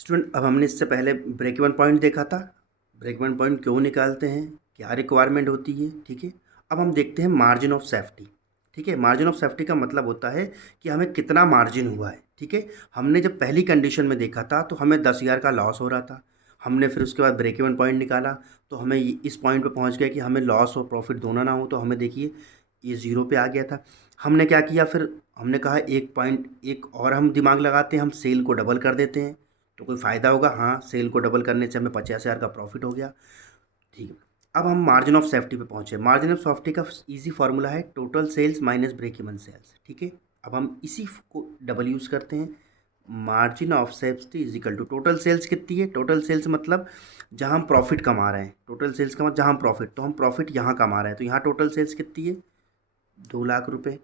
Student, अब हमने इससे पहले ब्रेक इवन पॉइंट देखा था। ब्रेक इवन पॉइंट क्यों निकालते हैं, क्या रिक्वायरमेंट होती है, ठीक है। अब हम देखते हैं मार्जिन ऑफ सेफ्टी। ठीक है, मार्जिन ऑफ सेफ्टी का मतलब होता है कि हमें कितना मार्जिन हुआ है। ठीक है, हमने जब पहली कंडीशन में देखा था तो हमें 10,000 का लॉस हो रहा था। हमने फिर उसके बाद ब्रेक इवन पॉइंट निकाला तो हमें इस पॉइंट पे पहुंच गया कि हमें लॉस और प्रॉफिट दोनों ना हो, तो हमें देखिए ये ज़ीरो पे आ गया था। हमने क्या किया, फिर हमने कहा एक पॉइंट एक और हम दिमाग लगाते हैं, हम सेल को डबल कर देते हैं तो कोई फ़ायदा होगा। हाँ, सेल को डबल करने से हमें 50,000 का प्रॉफिट हो गया। ठीक है, अब हम मार्जिन ऑफ सेफ्टी पे पहुँचे। मार्जिन ऑफ सेफ्टी का इजी फार्मूला है total sales minus break even sales. ठीक है, अब हम इसी को डबल यूज़ करते हैं। Margin of safety is equal to total sales कितनी है। टोटल सेल्स मतलब जहाँ हम प्रॉफिट कमा रहे हैं। टोटल सेल्स का मतलब जहाँ हम प्रॉफिट, तो हम प्रॉफिट यहाँ कमा रहे हैं, तो यहाँ टोटल सेल्स कितनी है, 2,00,000 रुपये।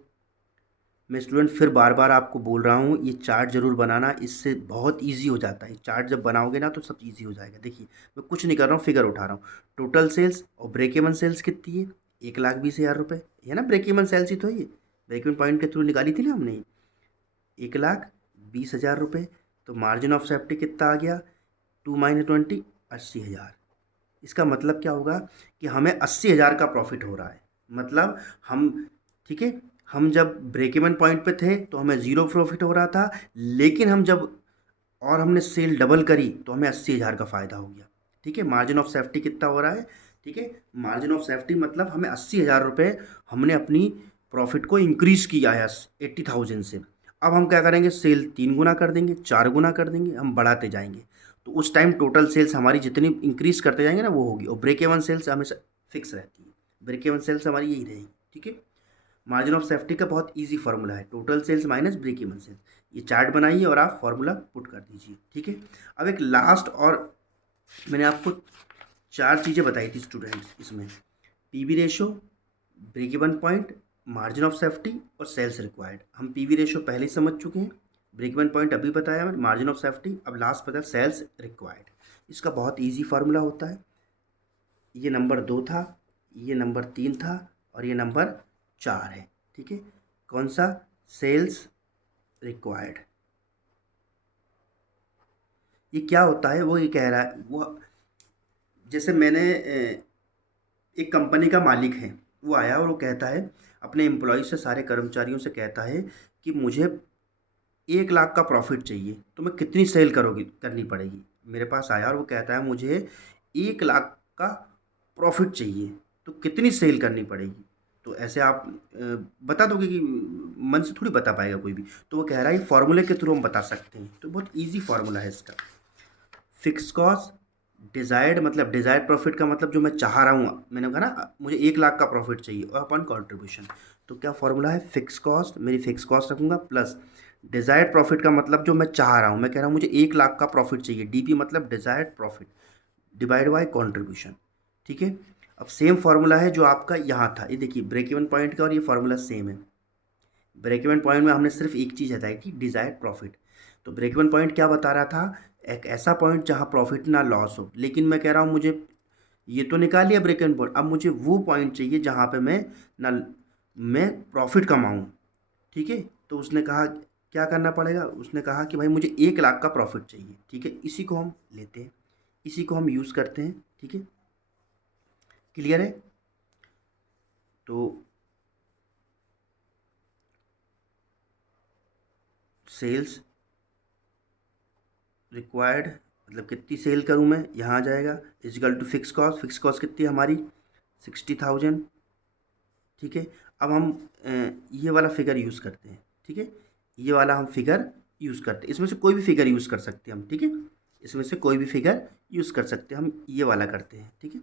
मैं स्टूडेंट फिर बार बार आपको बोल रहा हूँ, ये चार्ट ज़रूर बनाना, इससे बहुत इजी हो जाता है। चार्ट जब बनाओगे ना तो सब इजी हो जाएगा। देखिए, मैं कुछ नहीं कर रहा हूँ, फिगर उठा रहा हूँ। टोटल सेल्स और ब्रेक इवन सेल्स कितनी है, 1,20,000 रुपये है ना। ब्रेक इवन सेल्स ही तो है ये, ब्रेक इवन पॉइंट के थ्रू निकाली थी ना हमने ये, 1,20,000 रुपये। तो मार्जिन ऑफ सेफ्टी कितना आ गया, 2 - 20, 80,000। इसका मतलब क्या होगा कि हमें 80,000 का प्रॉफिट हो रहा है। मतलब हम, ठीक है, हम जब ब्रेक इवन पॉइंट पे थे तो हमें ज़ीरो प्रॉफिट हो रहा था, लेकिन हम जब और हमने सेल डबल करी तो हमें 80,000 का फ़ायदा हो गया। ठीक है, मार्जिन ऑफ सेफ्टी कितना हो रहा है, ठीक है, मार्जिन ऑफ सेफ्टी मतलब हमें 80,000 रुपये हमने अपनी प्रॉफिट को इंक्रीज़ किया है 80,000 से। अब हम क्या करेंगे, सेल 3 गुना कर देंगे, 4 गुना कर देंगे, हम बढ़ाते जाएंगे। तो उस टाइम टोटल सेल्स हमारी जितनी इंक्रीज़ करते जाएंगे ना वो होगी। और ब्रेक इवन सेल्स हमेशा फिक्स रहती है, ब्रेक इवन सेल्स हमारी यही रहेगी। ठीक है, मार्जिन ऑफ सेफ्टी का बहुत इजी फार्मूला है total sales minus break even sales. ये चार्ट बनाइए और आप फार्मूला पुट कर दीजिए। ठीक है, अब एक लास्ट और मैंने आपको 4 चीज़ें बताई थी स्टूडेंट्स इसमें, PV ratio, break even point, margin of safety और सेल्स रिक्वायर्ड। हम पीवी रेशो पहले ही समझ चुके हैं, ब्रेक इवन पॉइंट अभी बताया मैंने, मार्जिन ऑफ सेफ्टी, अब लास्ट पता सेल्स रिक्वायर्ड। इसका बहुत ईजी फार्मूला होता है। ये नंबर 2 था, ये नंबर 3 था और ये नंबर 4 है। ठीक है, कौन सा, सेल्स रिक्वायर्ड। ये क्या होता है, वो ये कह रहा है, वो जैसे मैंने एक कंपनी का मालिक है, वो आया और वो कहता है अपने एम्प्लॉय से, सारे कर्मचारियों से कहता है कि मुझे 1,00,000 का प्रॉफिट चाहिए, तो मैं कितनी सेल करोगी करनी पड़ेगी। मेरे पास आया और वो कहता है मुझे 1,00,000 का प्रॉफिट चाहिए, तो कितनी सेल करनी पड़ेगी। तो ऐसे आप बता दोगे कि मन से थोड़ी बता पाएगा कोई भी। तो वो कह रहा है फॉर्मूले के थ्रू हम बता सकते हैं। तो बहुत इजी फार्मूला है इसका, फिक्स कॉस्ट डिज़ायर्ड, मतलब डिज़ायर्ड प्रॉफिट का मतलब जो मैं चाह रहा हूँ, मैंने कहा ना मुझे 1,00,000 का प्रॉफिट चाहिए, और अपन कंट्रीब्यूशन। तो क्या फॉर्मूला है, फिक्स कॉस्ट, मेरी फिक्स कॉस्ट रखूँगा प्लस डिज़ायर्ड प्रॉफिट का मतलब जो मैं चाह रहा हूँ, मैं कह रहा हूँ मुझे 1,00,000 का प्रॉफिट चाहिए, डीपी मतलब desired profit divide by contribution. ठीक है, अब सेम फार्मूला है जो आपका यहाँ था, ये देखिए ब्रेक इवन पॉइंट का और ये फार्मूला सेम है। ब्रेक इवन पॉइंट में हमने सिर्फ एक चीज़ हटाई थी, डिज़ायर्ड प्रॉफिट। तो ब्रेक इवन पॉइंट क्या बता रहा था, एक ऐसा पॉइंट जहाँ प्रॉफिट ना लॉस हो। लेकिन मैं कह रहा हूँ मुझे ये तो निकाल लिया ब्रेक इवन पॉइंट, अब मुझे वो पॉइंट चाहिए जहाँ पे मैं ना मैं प्रॉफिट कमाऊँ। ठीक है, तो उसने कहा क्या करना पड़ेगा, उसने कहा कि भाई मुझे 1,00,000 का प्रॉफिट चाहिए। ठीक है, इसी को हम लेते हैं, इसी को हम यूज़ करते हैं। ठीक है, क्लियर है। तो सेल्स रिक्वायर्ड मतलब कितनी सेल करूँ मैं, यहाँ आ जाएगा, is equal to fix cost. Fix cost कितनी है हमारी, 60,000। ठीक है, अब हम ये वाला फिगर यूज़ करते हैं। ठीक है, ये वाला हम फिगर यूज़ करते हैं, इसमें से कोई भी फिगर यूज़ कर सकते हैं हम। ठीक है, इसमें से कोई भी फिगर यूज़ कर सकते हैं, हम ये वाला करते हैं। ठीक है,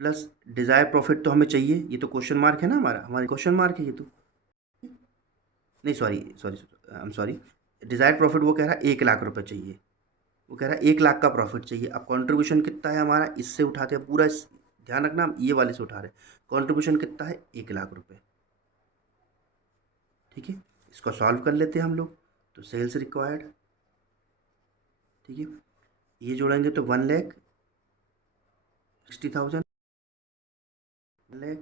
प्लस डिज़ायर प्रॉफिट तो हमें चाहिए, ये तो क्वेश्चन मार्क है ना, हमारा हमारे क्वेश्चन मार्क है ये तो, नहीं sorry sorry, I am sorry, desire profit वो कह रहा है 1,00,000 रुपये चाहिए, वो कह रहा है 1,00,000 का प्रॉफिट चाहिए। अब कंट्रीब्यूशन कितना है हमारा, इससे उठाते हैं पूरा, ध्यान रखना हम ये वाले से उठा रहे हैं। कंट्रीब्यूशन कितना है, 1,00,000 रुपये। ठीक है, इसको सॉल्व कर लेते हैं हम लोग। तो सेल्स रिक्वायर्ड, ठीक है, ये जोड़ेंगे तो 1,60,000, 1,00,000